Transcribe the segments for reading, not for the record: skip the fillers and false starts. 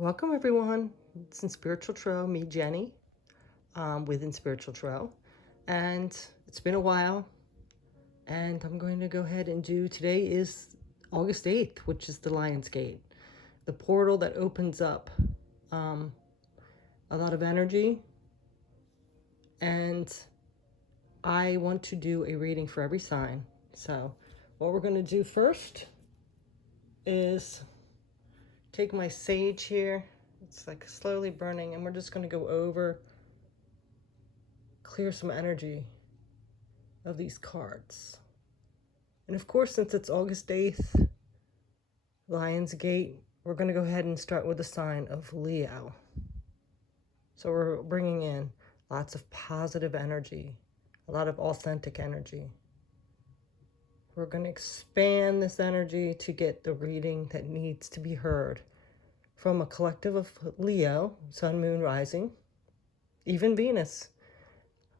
Welcome everyone. It's in Spiritual Trail, me Jenny, within Spiritual Trail. And it's been a while, and I'm going to go ahead and today is August 8th, which is the Lion's Gate, the portal that opens up a lot of energy. And I want to do a reading for every sign. So what we're going to do first is take my sage here. It's like slowly burning, and we're just going to go over, clear some energy of these cards. And of course, since it's August 8th, Lion's Gate, we're going to go ahead and start with the sign of Leo. So we're bringing in lots of positive energy, a lot of authentic energy. We're going to expand this energy to get the reading that needs to be heard from a collective of Leo, Sun, Moon, Rising, even Venus.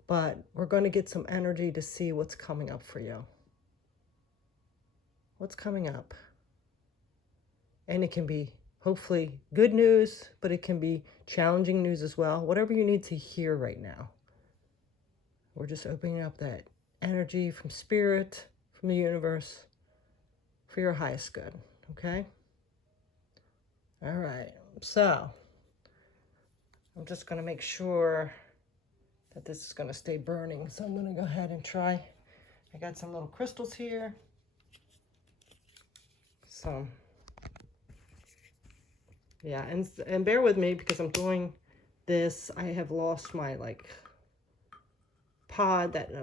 But we're going to get some energy to see what's coming up for you. What's coming up? And it can be hopefully good news, but it can be challenging news as well. Whatever you need to hear right now. We're just opening up that energy from spirit, from the universe, for your highest good, okay? All right, so I'm just gonna make sure that this is gonna stay burning. So I'm gonna go ahead and try. I got some little crystals here. So, yeah, and bear with me because I'm doing this. I have lost my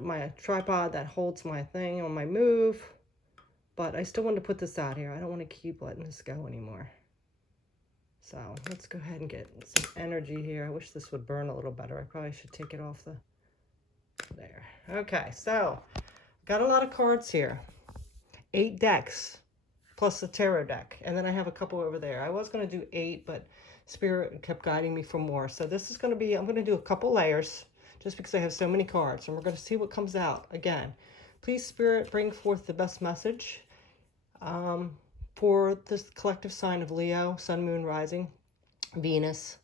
my tripod that holds my thing on my move, but I still want to put this out here. I don't want to keep letting this go anymore. So let's go ahead and get some energy here. I wish this would burn a little better. I probably should take it off there. Okay, so got a lot of cards here. 8 decks plus the tarot deck, and then I have a couple over there. I was going to do 8, but Spirit kept guiding me for more. So this is going to be, I'm going to do a couple layers just because I have so many cards, and we're going to see what comes out. Again, please, Spirit, bring forth the best message for this collective sign of Leo, Sun, Moon, Rising, Venus,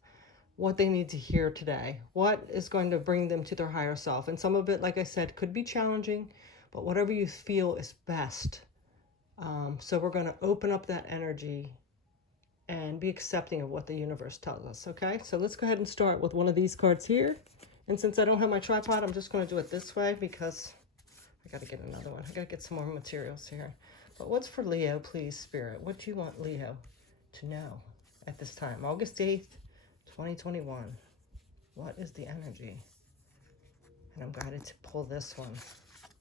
what they need to hear today, what is going to bring them to their higher self. And some of it, like I said, could be challenging, but whatever you feel is best. So we're going to open up that energy and be accepting of what the universe tells us, okay? So let's go ahead and start with one of these cards here. And since I don't have my tripod, I'm just going to do it this way because I got to get another one. I got to get some more materials here. But what's for Leo, please, Spirit? What do you want Leo to know at this time? August 8th, 2021. What is the energy? And I'm guided to pull this one.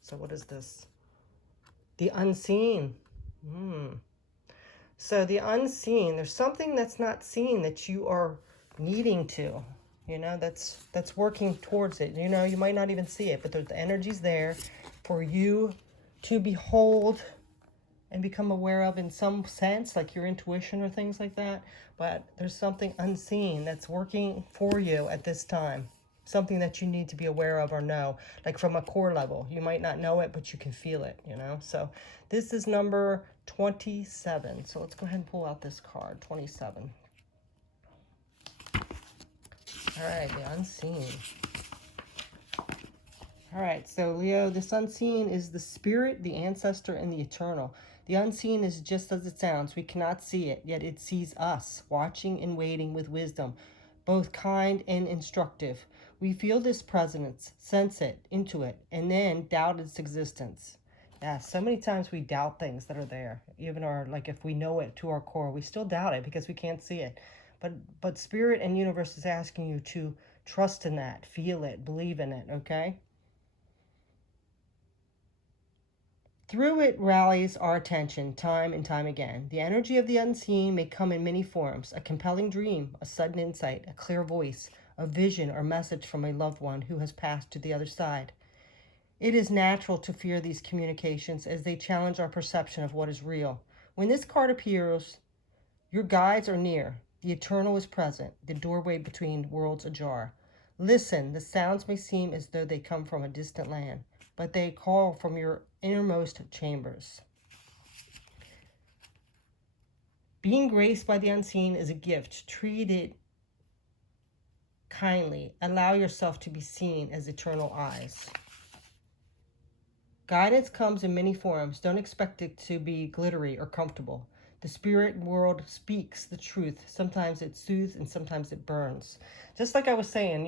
So what is this? The unseen. So the unseen, there's something that's not seen that you are needing to, that's working towards it. You might not even see it, but the energy's there for you to behold and become aware of in some sense, like your intuition or things like that. But there's something unseen that's working for you at this time. Something that you need to be aware of or know, like from a core level. You might not know it, but you can feel it, So this is number 27. So let's go ahead and pull out this card, 27. All right, the unseen. All right, so Leo, this unseen is the spirit, the ancestor, and the eternal. The unseen is just as it sounds. We cannot see it, yet it sees us, watching and waiting with wisdom, both kind and instructive. We feel this presence, sense it, into it, and then doubt its existence. Yeah, so many times we doubt things that are there. Even if we know it to our core, we still doubt it because we can't see it. But Spirit and Universe is asking you to trust in that, feel it, believe in it, okay? Through it rallies our attention time and time again. The energy of the unseen may come in many forms: a compelling dream, a sudden insight, a clear voice, a vision or message from a loved one who has passed to the other side. It is natural to fear these communications as they challenge our perception of what is real. When this card appears, your guides are near. The eternal is present, the doorway between worlds ajar. Listen, the sounds may seem as though they come from a distant land, but they call from your innermost chambers. Being graced by the unseen is a gift. Treat it kindly. Allow yourself to be seen as eternal eyes. Guidance comes in many forms. Don't expect it to be glittery or comfortable. The spirit world speaks the truth. Sometimes it soothes and sometimes it burns. Just like I was saying,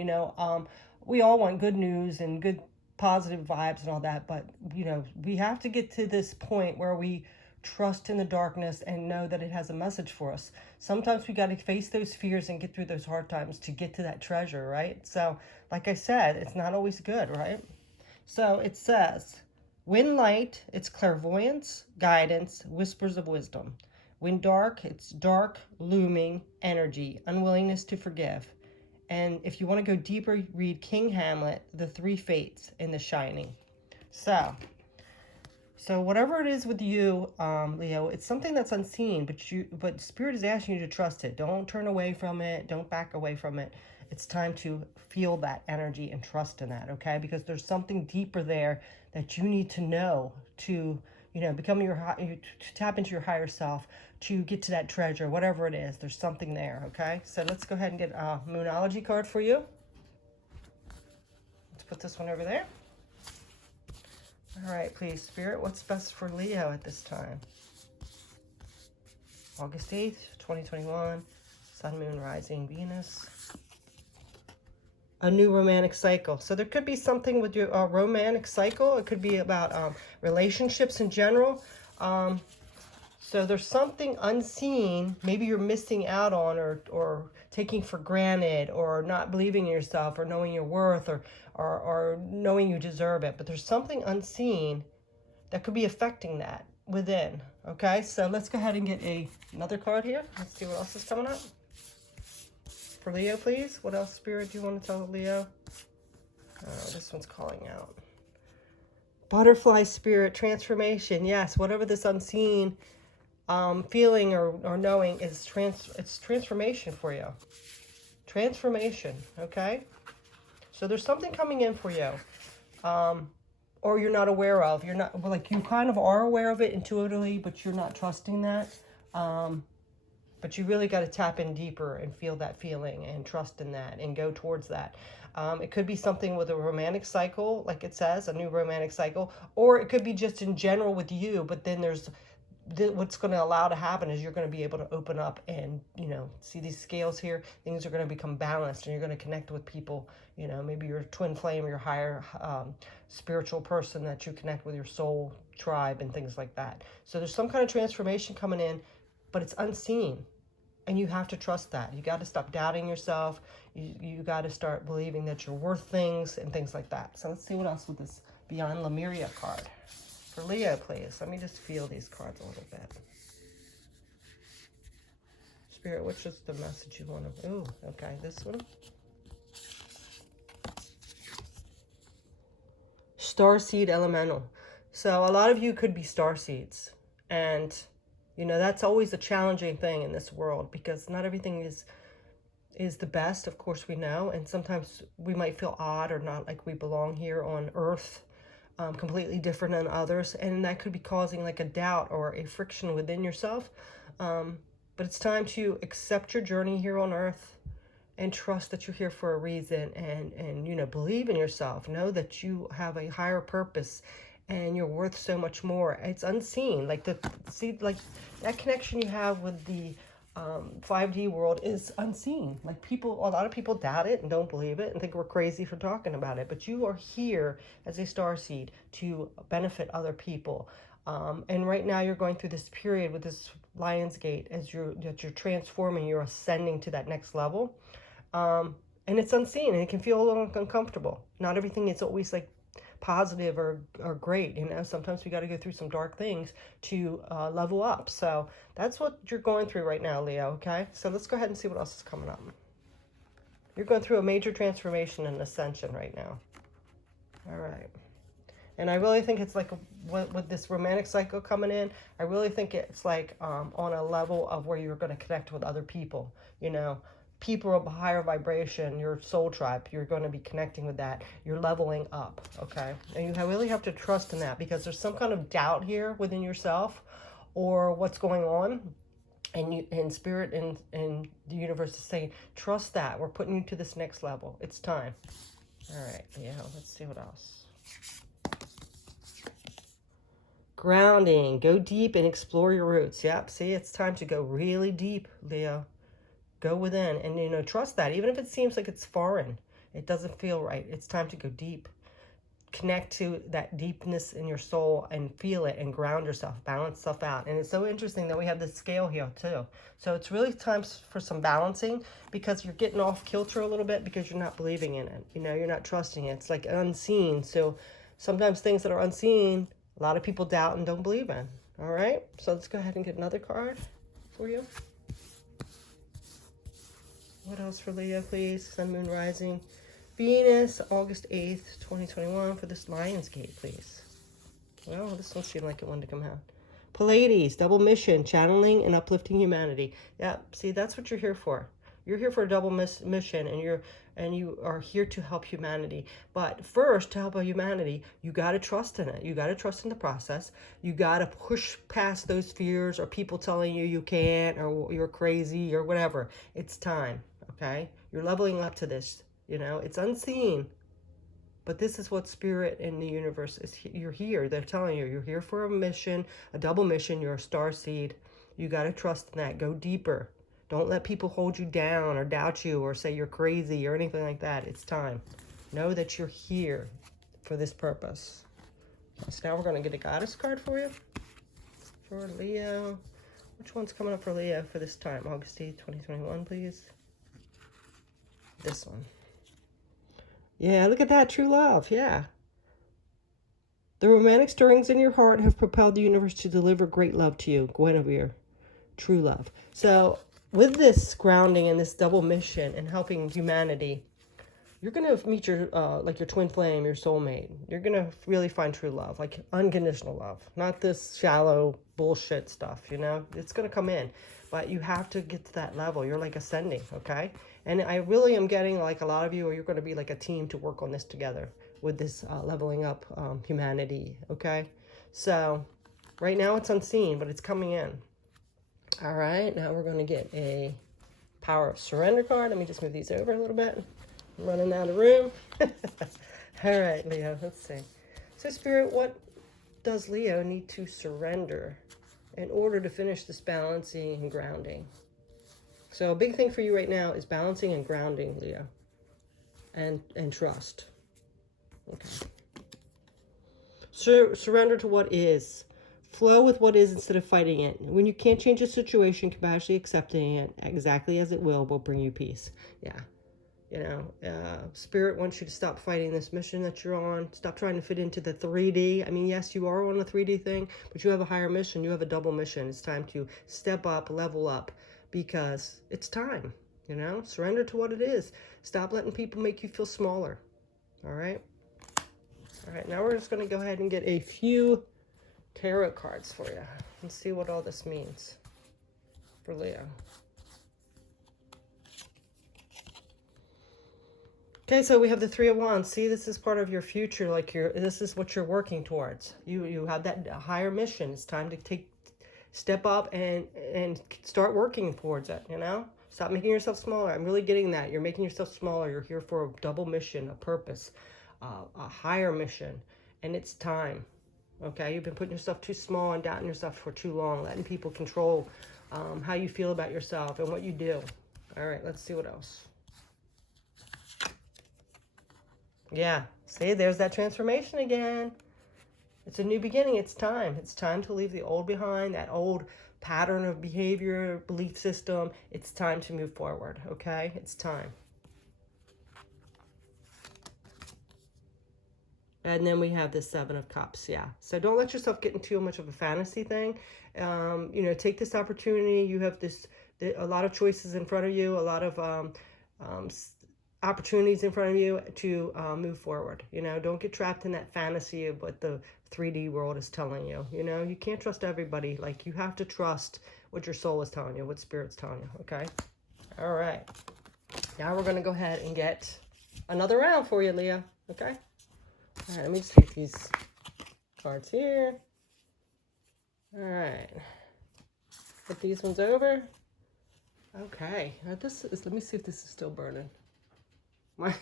we all want good news and good positive vibes and all that, but, we have to get to this point where we trust in the darkness and know that it has a message for us. Sometimes we got to face those fears and get through those hard times to get to that treasure, right? So, like I said, it's not always good, right? So it says, when light, it's clairvoyance, guidance, whispers of wisdom. When dark, it's dark, looming energy, unwillingness to forgive. And if you want to go deeper, read King Hamlet, The Three Fates in The Shining. So whatever it is with you, Leo, it's something that's unseen, but Spirit is asking you to trust it. Don't turn away from it. Don't back away from it. It's time to feel that energy and trust in that, okay? Because there's something deeper there that you need to know to, become to tap into your higher self, to get to that treasure, whatever it is. There's something there, okay? So let's go ahead and get a Moonology card for you. Let's put this one over there. All right, please, Spirit, what's best for Leo at this time? August 8th, 2021, Sun, Moon, Rising, Venus. A new romantic cycle. So there could be something with your romantic cycle. It could be about relationships in general. So there's something unseen, maybe you're missing out on or taking for granted or not believing in yourself or knowing your worth or knowing you deserve it. But there's something unseen that could be affecting that within. Okay, so let's go ahead and get another card here. Let's see what else is coming up. For Leo, please. What else, Spirit, do you want to tell Leo? This one's calling out. Butterfly spirit, transformation. Yes, whatever this unseen feeling or knowing is it's transformation for you. Transformation, okay? So there's something coming in for you. Or you're not aware of. You're not, like, you kind of are aware of it intuitively, but you're not trusting that. But you really got to tap in deeper and feel that feeling and trust in that and go towards that. It could be something with a romantic cycle, like it says, a new romantic cycle, or it could be just in general with you, but then there's what's going to allow to happen is you're going to be able to open up and, see these scales here. Things are going to become balanced and you're going to connect with people, maybe your twin flame, your higher spiritual person that you connect with, your soul tribe and things like that. So there's some kind of transformation coming in, but it's unseen. And you have to trust that. You got to stop doubting yourself. You got to start believing that you're worth things and things like that. So let's see what else with this Beyond Lemuria card. For Leo, please. Let me just feel these cards a little bit. Spirit, which is the message you want to... Oh, okay. This one. Starseed Elemental. So a lot of you could be starseeds. And... that's always a challenging thing in this world because not everything is the best, of course we know, and sometimes we might feel odd or not like we belong here on Earth, completely different than others, and that could be causing like a doubt or a friction within yourself. But it's time to accept your journey here on Earth and trust that you're here for a reason and believe in yourself. Know that you have a higher purpose and you're worth so much more. It's unseen. Like that connection you have with the 5D world is unseen. Like a lot of people doubt it and don't believe it and think we're crazy for talking about it. But you are here as a starseed to benefit other people. And right now you're going through this period with this Lion's Gate that you're transforming, you're ascending to that next level. And it's unseen and it can feel a little uncomfortable. Not everything is always like positive or great. Sometimes we got to go through some dark things to level up. So that's what you're going through right now, Leo. Okay, so let's go ahead and see what else is coming up. You're going through a major transformation and ascension right now. All right. And I really think it's like with this romantic cycle coming in, I really think it's like on a level of where you're going to connect with other people, people of a higher vibration, your soul tribe, you're going to be connecting with that. You're leveling up, okay? And you really have to trust in that because there's some kind of doubt here within yourself or what's going on. And spirit and the universe is saying, trust that. We're putting you to this next level. It's time. All right, Leo, let's see what else. Grounding. Go deep and explore your roots. Yep, see, it's time to go really deep, Leo. Go within and, you know, trust that. Even if it seems like it's foreign, it doesn't feel right. It's time to go deep. Connect to that deepness in your soul and feel it and ground yourself, balance stuff out. And it's so interesting that we have this scale here too. So it's really time for some balancing, because you're getting off kilter a little bit because you're not believing in it. You know, you're not trusting it. It's like unseen. So sometimes things that are unseen, a lot of people doubt and don't believe in. All right. So let's go ahead and get another card for you. What else for Leo, please? Sun, Moon, Rising. Venus, August 8th, 2021 for this Lionsgate, please. Well, this one seemed like it wanted to come out. Pleiades, double mission, channeling and uplifting humanity. Yeah, see, that's what you're here for. You're here for a double mission, and you are here to help humanity. But first, to help humanity, you got to trust in it. You got to trust in the process. You got to push past those fears or people telling you can't or you're crazy or whatever. It's time, okay? You're leveling up to this. You know, it's unseen, but this is what spirit in the universe is. You're here. They're telling you, you're here for a mission, a double mission. You're a star seed. You got to trust in that. Go deeper. Don't let people hold you down or doubt you or say you're crazy or anything like that. It's time. Know that you're here for this purpose. So now we're going to get a goddess card for you. For Leo. Which one's coming up for Leo for this time? August 8th, 2021, please. This one. Yeah, look at that. True love. Yeah. The romantic stirrings in your heart have propelled the universe to deliver great love to you, Guinevere. True love. So with this grounding and this double mission and helping humanity, you're going to meet your, like your twin flame, your soulmate. You're going to really find true love, like unconditional love, not this shallow bullshit stuff, you know? It's going to come in, but you have to get to that level. You're like ascending, okay? And I really am getting like a lot of you, or you're going to be like a team to work on this together with this leveling up humanity, okay? So right now it's unseen, but it's coming in. All right, now we're going to get a Power of Surrender card. Let me just move these over a little bit. I'm running out of room. All right, Leo, let's see. So Spirit, what does Leo need to surrender in order to finish this balancing and grounding? So a big thing for you right now is balancing and grounding, Leo, and trust. Okay. Surrender to what is. Flow with what is instead of fighting it. When you can't change a situation, compassionately accepting it exactly as it will bring you peace. Yeah. You know, Spirit wants you to stop fighting this mission that you're on. Stop trying to fit into the 3D. I mean, yes, you are on a 3D thing, but you have a higher mission. You have a double mission. It's time to step up, level up, because it's time, you know? Surrender to what it is. Stop letting people make you feel smaller, all right? All right, now we're just going to go ahead and get a few tarot cards for you and see what all this means for Leo. Okay, so we have the Three of Wands. See, this is part of your future. Like this is what you're working towards. You have that higher mission. It's time to step up and start working towards it, you know? Stop making yourself smaller. I'm really getting that. You're making yourself smaller. You're here for a double mission, a purpose, a higher mission, and it's time. Okay, you've been putting yourself too small and doubting yourself for too long, letting people control how you feel about yourself and what you do. All right, let's see what else. Yeah, see, there's that transformation again. It's a new beginning. It's time. It's time to leave the old behind, that old pattern of behavior, belief system. It's time to move forward, okay? It's time. And then we have the Seven of Cups, yeah. So don't let yourself get into too much of a fantasy thing. You know, take this opportunity. You have a lot of choices in front of you, a lot of opportunities in front of you to move forward. You know, don't get trapped in that fantasy of what the 3D world is telling you. You know, you can't trust everybody. Like, you have to trust what your soul is telling you, what Spirit's telling you, okay? All right. Now we're going to go ahead and get another round for you, Leo, okay? All right, let me just take these cards here. All right. Put these ones over. Okay, now this is, let me see if this is still burning. My,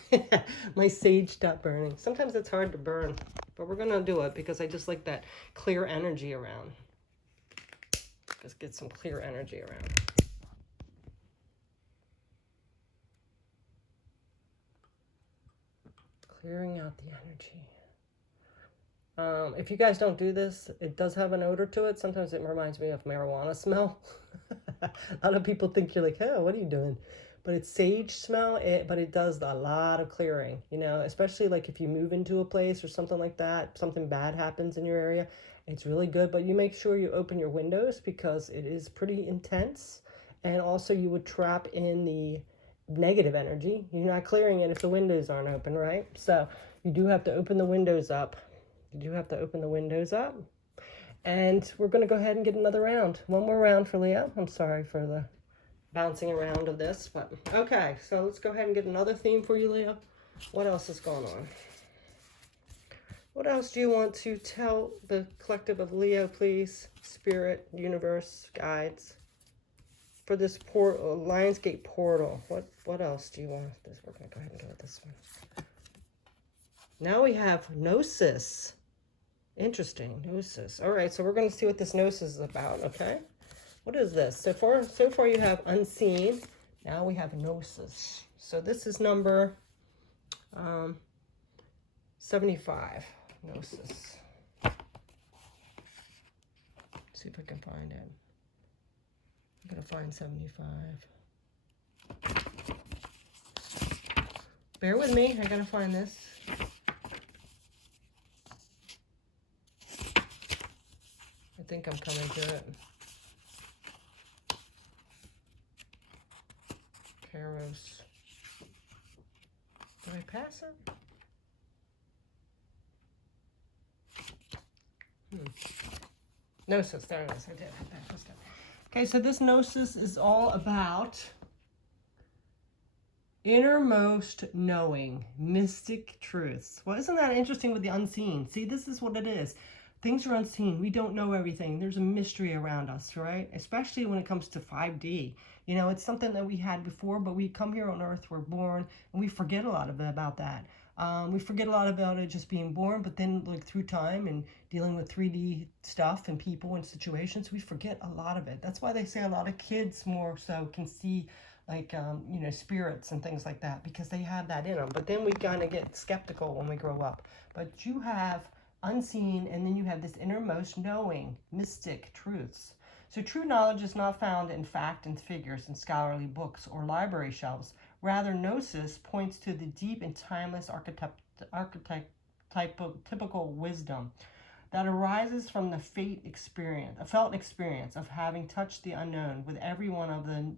my sage stopped burning. Sometimes it's hard to burn, but we're gonna do it because I just like that clear energy around. Just get some clear energy around. Clearing out the energy. If you guys don't do this, it does have an odor to it. Sometimes it reminds me of marijuana smell. A lot of people think you're like, oh, what are you doing? But it's sage smell, but it does a lot of clearing, you know, especially like if you move into a place or something like that, something bad happens in your area, it's really good. But you make sure you open your windows because it is pretty intense. And also you would trap in the negative energy. You're not clearing it if the windows aren't open, right? So you do have to open the windows up. You do have to open the windows up. And we're going to go ahead and get another round. One more round for Leo. I'm sorry for the bouncing around of this, but okay. So let's go ahead and get another theme for you, Leo. What else is going on? What else do you want to tell the collective of Leo, please? Spirit, universe, guides. For this portal, Lionsgate portal. What else do you want? This, we're going to go ahead and go with this one. Now we have Gnosis. Interesting, Gnosis. All right, so we're going to see what this Gnosis is about, okay? What is this? So far you have Unseen. Now we have Gnosis. So this is number 75, Gnosis. Let's see if I can find it. I'm going to find 75. Bear with me, I got to find this. I think I'm coming to it. Kairos. Did I pass it? Gnosis, there it is. I did. Okay, so this Gnosis is all about innermost knowing, mystic truths. Well, isn't that interesting with the unseen? See, this is what it is. Things are unseen. We don't know everything. There's a mystery around us, right? Especially when it comes to 5D. You know, it's something that we had before, but we come here on Earth, we're born, and we forget a lot about that. We forget a lot about it just being born, but then like through time and dealing with 3D stuff and people and situations, we forget a lot of it. That's why they say a lot of kids more so can see like, you know, spirits and things like that because they have that in them. But then we kind of get skeptical when we grow up. But you have unseen, and then you have this innermost knowing, mystic truths. So true knowledge is not found in fact and figures in scholarly books or library shelves. Rather, Gnosis points to the deep and timeless typical wisdom that arises from the felt experience of having touched the unknown with every one of the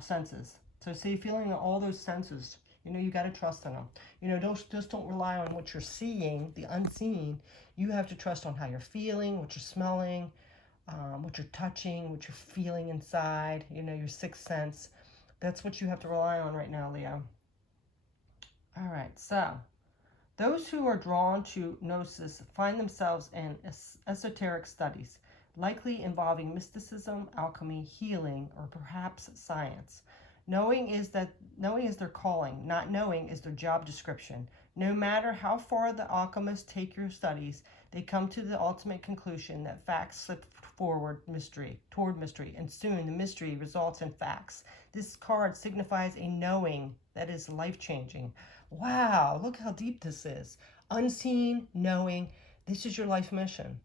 senses. So see, feeling all those senses, you know, you got to trust in them. You know, don't rely on what you're seeing, the unseen. You have to trust on how you're feeling, what you're smelling, what you're touching, what you're feeling inside, you know, your sixth sense. That's what you have to rely on right now, Leo. All right, so those who are drawn to Gnosis find themselves in esoteric studies, likely involving mysticism, alchemy, healing, or perhaps science. Knowing is their calling, not knowing is their job description. No matter how far the alchemists take your studies, they come to the ultimate conclusion that facts slip toward mystery, and soon the mystery results in facts. This card signifies a knowing that is life-changing. Wow, look how deep this is. Unseen, knowing, this is your life mission.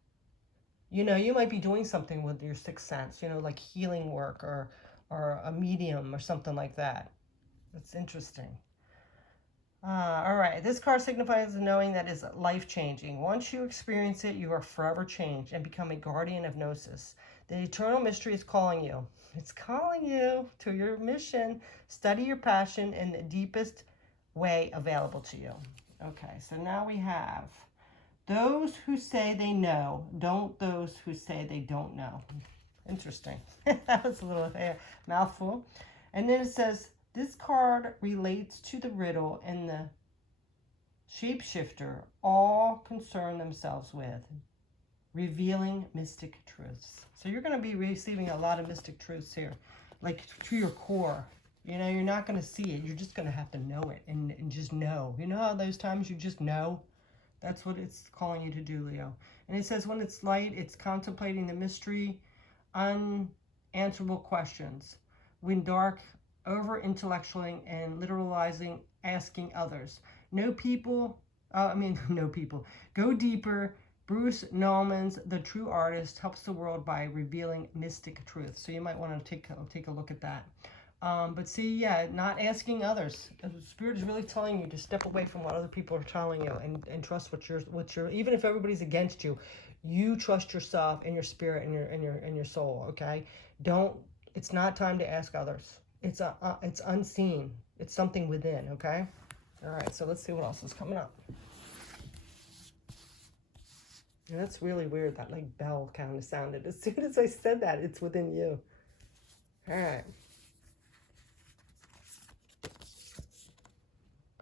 You know, you might be doing something with your sixth sense, you know, like healing work or a medium or something like that. That's interesting. All right, this card signifies a knowing that is life-changing. Once you experience it, you are forever changed and become a guardian of Gnosis. The eternal mystery is calling you. It's calling you to your mission. Study your passion in the deepest way available to you. Okay, so now we have those who say they know, don't those who say they don't know. Interesting. That was a little mouthful. And then it says, this card relates to the riddle and the shapeshifter all concern themselves with. revealing mystic truths. So you're going to be receiving a lot of mystic truths here, like to your core. You know, you're not going to see it. You're just going to have to know it and just know. You know how those times you just know? That's what it's calling you to do, Leo. And it says when it's light, it's contemplating the mystery, unanswerable questions. When dark, over-intellectualing and literalizing, asking others. No people. Go deeper. Bruce Nauman's The True Artist helps the world by revealing mystic truths. So you might want to take a look at that. But see, yeah, not asking others. The Spirit is really telling you to step away from what other people are telling you and trust what you're, even if everybody's against you, you trust yourself and your spirit and your soul, okay? It's not time to ask others. It's unseen. It's something within, okay? All right, so let's see what else is coming up. And that's really weird, that like bell kind of sounded. As soon as I said that, it's within you. All right.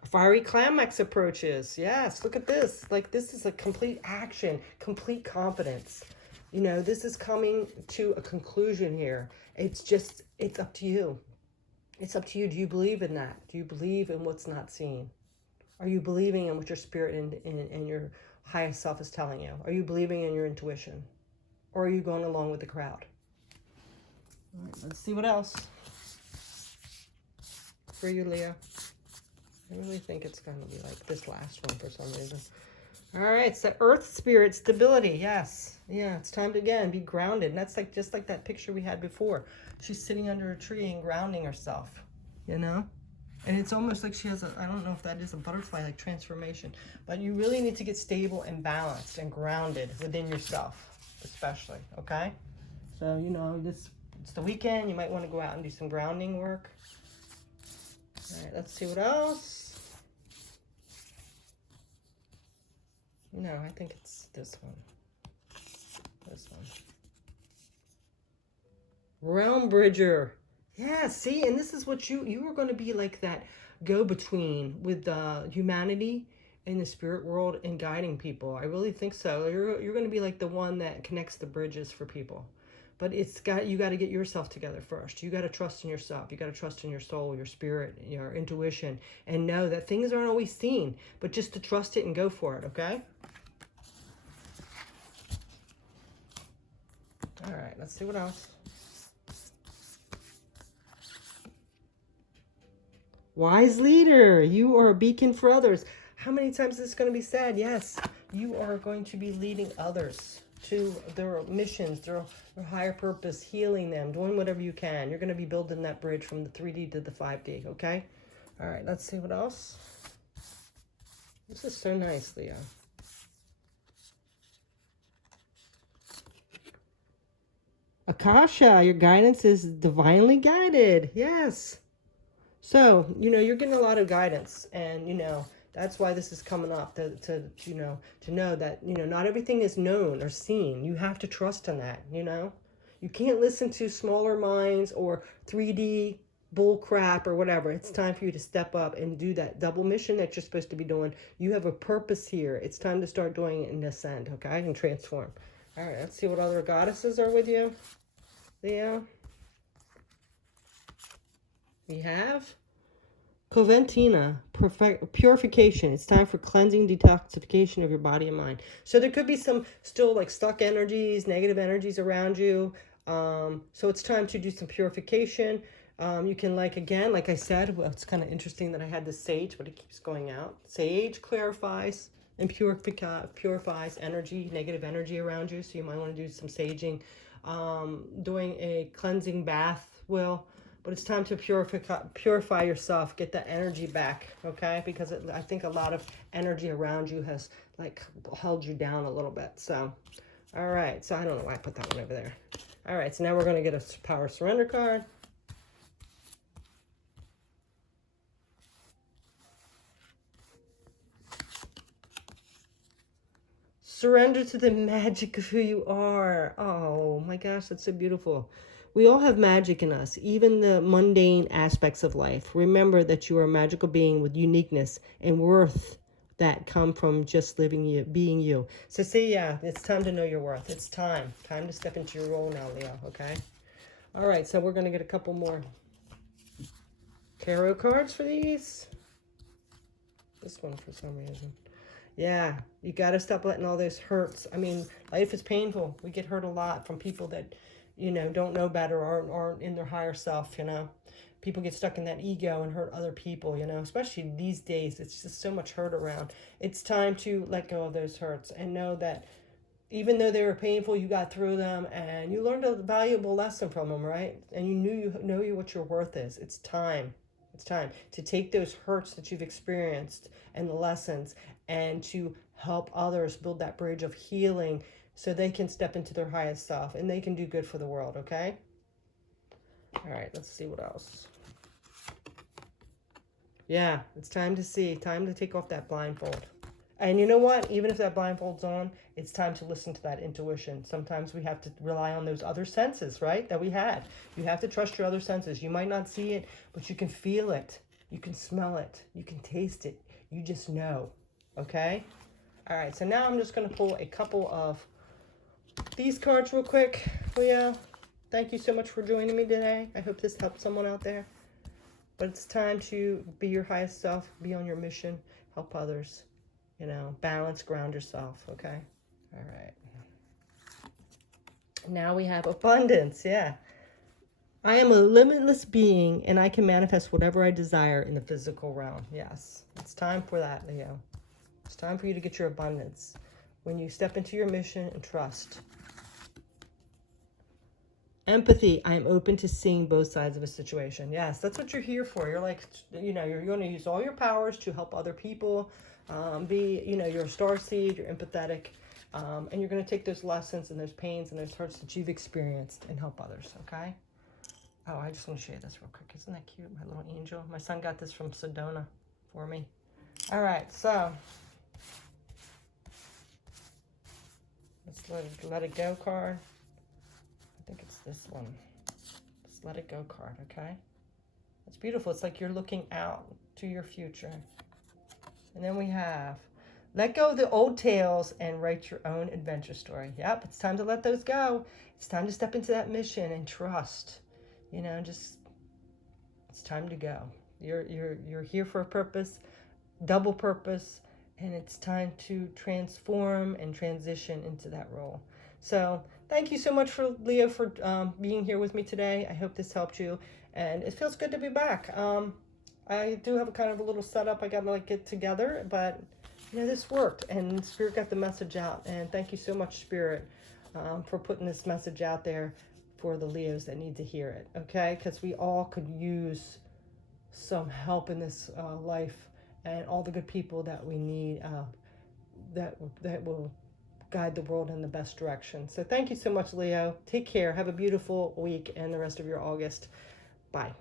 Fiery climax approaches. Yes, look at this. Like this is a complete action, complete confidence. You know, this is coming to a conclusion here. It's up to you. It's up to you. Do you believe in that? Do you believe in what's not seen? Are you believing in what your spirit and your highest self is telling you? Are you believing in your intuition? Or are you going along with the crowd? All right, let's see what else for you, Leo. I really think it's going to be like this last one for some reason. All right, it's the earth spirit stability. Yes. Yeah, it's time to, again, be grounded. And that's like just like that picture we had before. She's sitting under a tree and grounding herself, you know? And it's almost like she has I don't know if that is a butterfly, like transformation. But you really need to get stable and balanced and grounded within yourself, especially, okay? So, you know, it's the weekend. You might want to go out and do some grounding work. All right, let's see what else. No, I think it's this one. This one. Realm Bridger. Yeah, see, and this is what you are going to be like, that go-between with humanity and the spirit world and guiding people. I really think so. You're going to be like the one that connects the bridges for people. But you got to get yourself together first. You got to trust in yourself. You got to trust in your soul, your spirit, your intuition, and know that things aren't always seen, but just to trust it and go for it, okay? All right, let's see what else. Wise leader, you are a beacon for others. How many times is this going to be said? Yes, you are going to be leading others to their missions, their higher purpose, healing them, doing whatever you can. You're going to be building that bridge from the 3D to the 5D, okay? All right, let's see what else. This is so nice, Leo. Akasha, your guidance is divinely guided. Yes. So, you know, you're getting a lot of guidance, and, you know, that's why this is coming up, to know that, you know, not everything is known or seen. You have to trust in that, you know. You can't listen to smaller minds or 3D bull crap or whatever. It's time for you to step up and do that double mission that you're supposed to be doing. You have a purpose here. It's time to start doing it and ascend, okay, and transform. All right, let's see what other goddesses are with you, Leo. We have Coventina, purification. It's time for cleansing, detoxification of your body and mind. So there could be some still like stuck energies, negative energies around you. So it's time to do some purification. You can, like, again, like I said, well, it's kind of interesting that I had the sage, but it keeps going out. Sage clarifies and purifies energy, negative energy around you. So you might want to do some saging. Doing a cleansing bath will. But it's time to purify yourself, get that energy back, okay? Because I think a lot of energy around you has, like, held you down a little bit. So, all right. So I don't know why I put that one over there. All right. So now we're going to get a power surrender card. Surrender to the magic of who you are. Oh, my gosh, that's so beautiful. We all have magic in us, even the mundane aspects of life. Remember that you are a magical being with uniqueness and worth that come from just living you, being you. So see, yeah, it's time to know your worth. It's time to step into your role now, Leo. Okay. All right. So we're gonna get a couple more tarot cards for these. This one for some reason. Yeah, you got to stop letting all those hurts. I mean, life is painful. We get hurt a lot from people that, don't know better or aren't in their higher self. People get stuck in that ego and hurt other people, especially these days. It's just so much hurt around. It's time to let go of those hurts and know that even though they were painful, you got through them and you learned a valuable lesson from them, right? And you know what your worth is. It's time. It's time to take those hurts that you've experienced and the lessons and to help others build that bridge of healing so they can step into their highest self and they can do good for the world, okay? All right, let's see what else. Yeah, it's time to see. Time to take off that blindfold. And you know what? Even if that blindfold's on, it's time to listen to that intuition. Sometimes we have to rely on those other senses, right? That we had. You have to trust your other senses. You might not see it, but you can feel it. You can smell it. You can taste it. You just know. Okay? All right. So now I'm just going to pull a couple of these cards real quick. Leo, thank you so much for joining me today. I hope this helped someone out there. But it's time to be your highest self, be on your mission, help others. Balance, ground yourself, okay? All right. Now we have abundance, yeah. I am a limitless being, and I can manifest whatever I desire in the physical realm. Yes, it's time for that, Leo. It's time for you to get your abundance. When you step into your mission and trust. Empathy, I am open to seeing both sides of a situation. Yes, that's what you're here for. You're like, you're going to use all your powers to help other people. You're a star seed, you're empathetic, and you're going to take those lessons and those pains and those hurts that you've experienced and help others, okay? Oh, I just want to show you this real quick. Isn't that cute, my little angel? My son got this from Sedona for me. All right, so let's let it go card. I think it's this one. Let's let it go card, okay? It's beautiful. It's like you're looking out to your future. And then we have, let go of the old tales and write your own adventure story. Yep, it's time to let those go. It's time to step into that mission and trust. It's time to go. You're here for a purpose, double purpose, and it's time to transform and transition into that role. So thank you so much Leo for being here with me today. I hope this helped you, and it feels good to be back. I do have a kind of a little setup I got to get together, but this worked and Spirit got the message out. And thank you so much, Spirit, for putting this message out there for the Leos that need to hear it. Okay, because we all could use some help in this life, and all the good people that we need that will guide the world in the best direction. So thank you so much, Leo. Take care. Have a beautiful week and the rest of your August. Bye.